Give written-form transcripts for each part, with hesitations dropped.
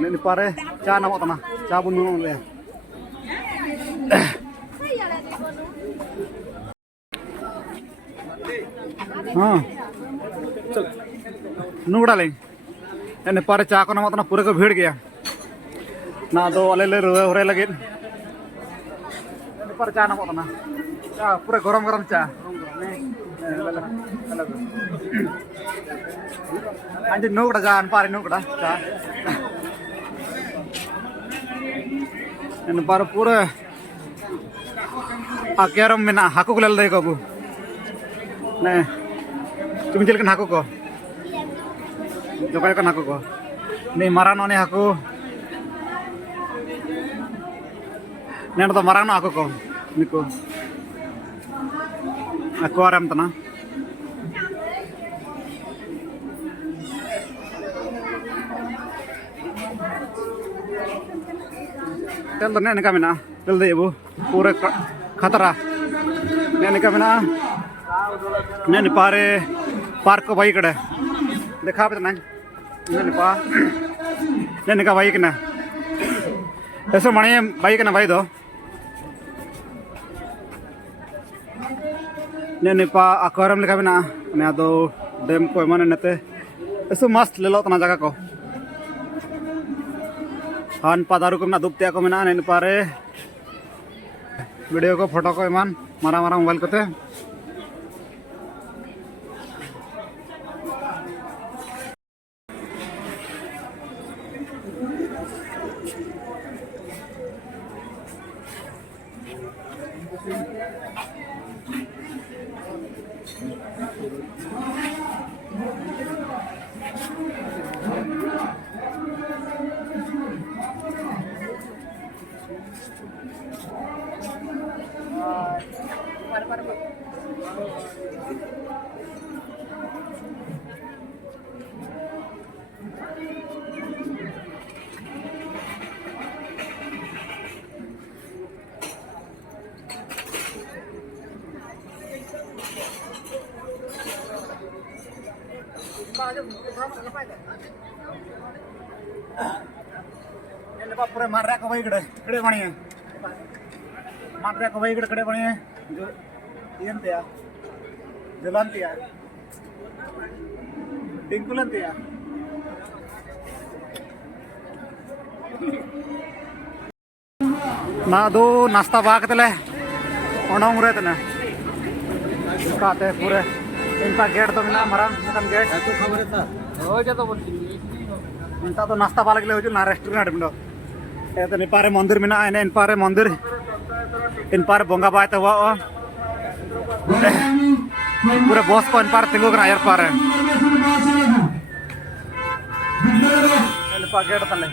Ini pare cha nama tanah cha pun minum ya. नुकड़ा लें एने पारे चा को nama tanah पूरे को भीड़ गया ना तो वाले ले रोए लगे एने पारे चा nama tanah चा पूरे गरम गरम चा anjir नुकड़ा जा पारे नुकड़ा चा एने पारे पूरे आकेरम में ना हाकू को ले ले कबू ने तुम चल के हाकू को जोकाय kan aku ko ni marano ni aku neno to marano aku ko niku aku aram tana tel to ne ka mena tel de bu pure khatara ne ka mena ne ni pare park ko bai kade देखा पे ना ने का bike ना ऐसे मणि bike ना भाई दो ने पा अकरम लिखा भी ना ने दो डेम को माने नते ऐसे मस्त ले लो तना जगह को हान पादारू को ना दुपतिया को में ना ने पारे वीडियो को फोटो को ईमान मारा मारा मोबाइल को ते पूरे मार रहा कबाई कड़े बनी है मार रहा कबाई कड़े बनी है जो इयंतिया जलंतिया डिंकुलंतिया ना दो नाश्ता बाग तले ओनोंग रे तना काते पूरे इनका गेट तो मिला मरम निकम गेट तो खबर था हो जाता बोल इनका तो नाश्ता बालक ले हो जो ना रेस्टोरेंट में ए तो निपारे मंदिर में ना इन पारे मंदिर इन पारे बोंगा बाय तो हुआ पूरे बॉस को इन पारे तिंगो करा यार पारे इन पारे गेट तले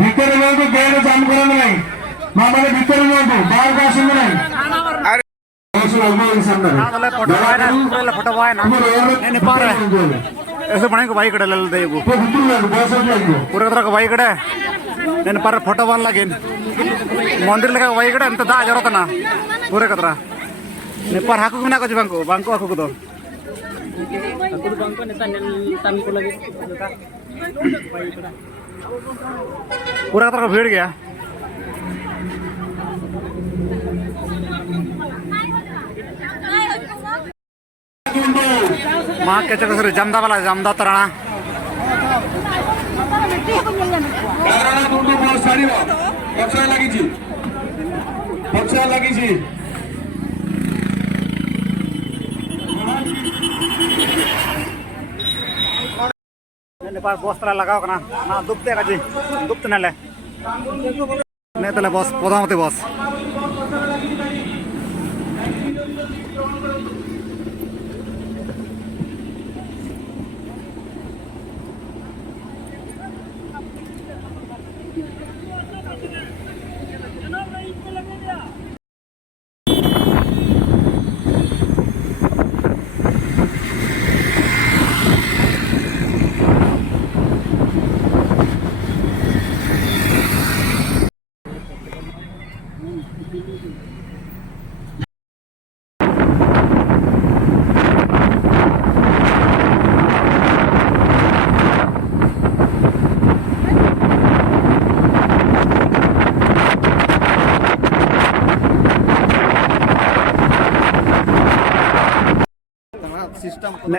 भीतर लोग गेट जाम करो नहीं मामले भीतर लोग बाहर का सुन नहीं अरे फोटो वाय ना ने पार ऐसे बने को बाइक ले दे वो पूरा तरह को बाइक ने पार फोटो वाल लगे मंदिर लगा बाइक अंत दा जरूरत ना पूरे कतरा ने पार हाकू में ना कुछ बांको हाकू को दो बांको नेता तामी को लगे पूरा तरह भीड़ गया माँ के चक्कर से जमदा वाला जमदा तराना तुमको बहुत सारी पक्षा लगी जी नेपाल बस तला लगाओ ना ना दुबते का जी दुबते ना ले नहीं तले बस पदामती बस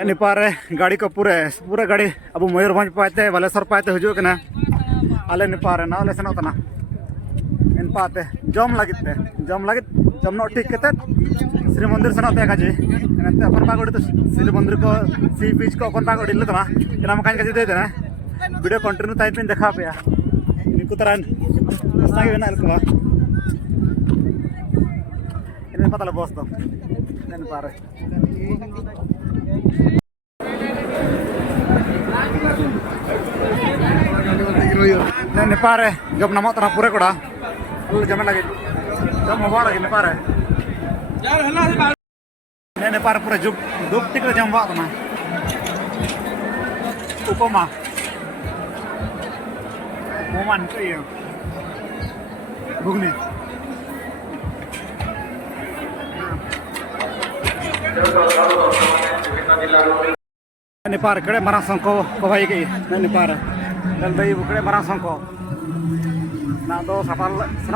निपारे गाड़ी को पूरे गाड़ी अब मयूरभंज पाते बालेश्वर पाते हजू के आले निपारे ना ले सेना इनपाते जम लगे जमनो ठीक के श्री मंदिर सेना काजे अपन पागड़ी तो श्री मंदिर को सी बीच को अपन पागड़ी लेतना इना मकान काजे दे देना वीडियो कंटिन्यू टाइम पे देखा पे निकु तरह मस्ता के बना को इन पता ले बॉस तो निपारे निपारे जब नमो तना पूरे कोड़ा जमे लगे जब मोबाइल लगे निपारे निपारे पूरे जुग दुख टिक जम बात ना उपमा निकली घुगनी निपार कड़े मारा संको को भाई के निपार दल भाई कड़े मारा संको ना दो सफल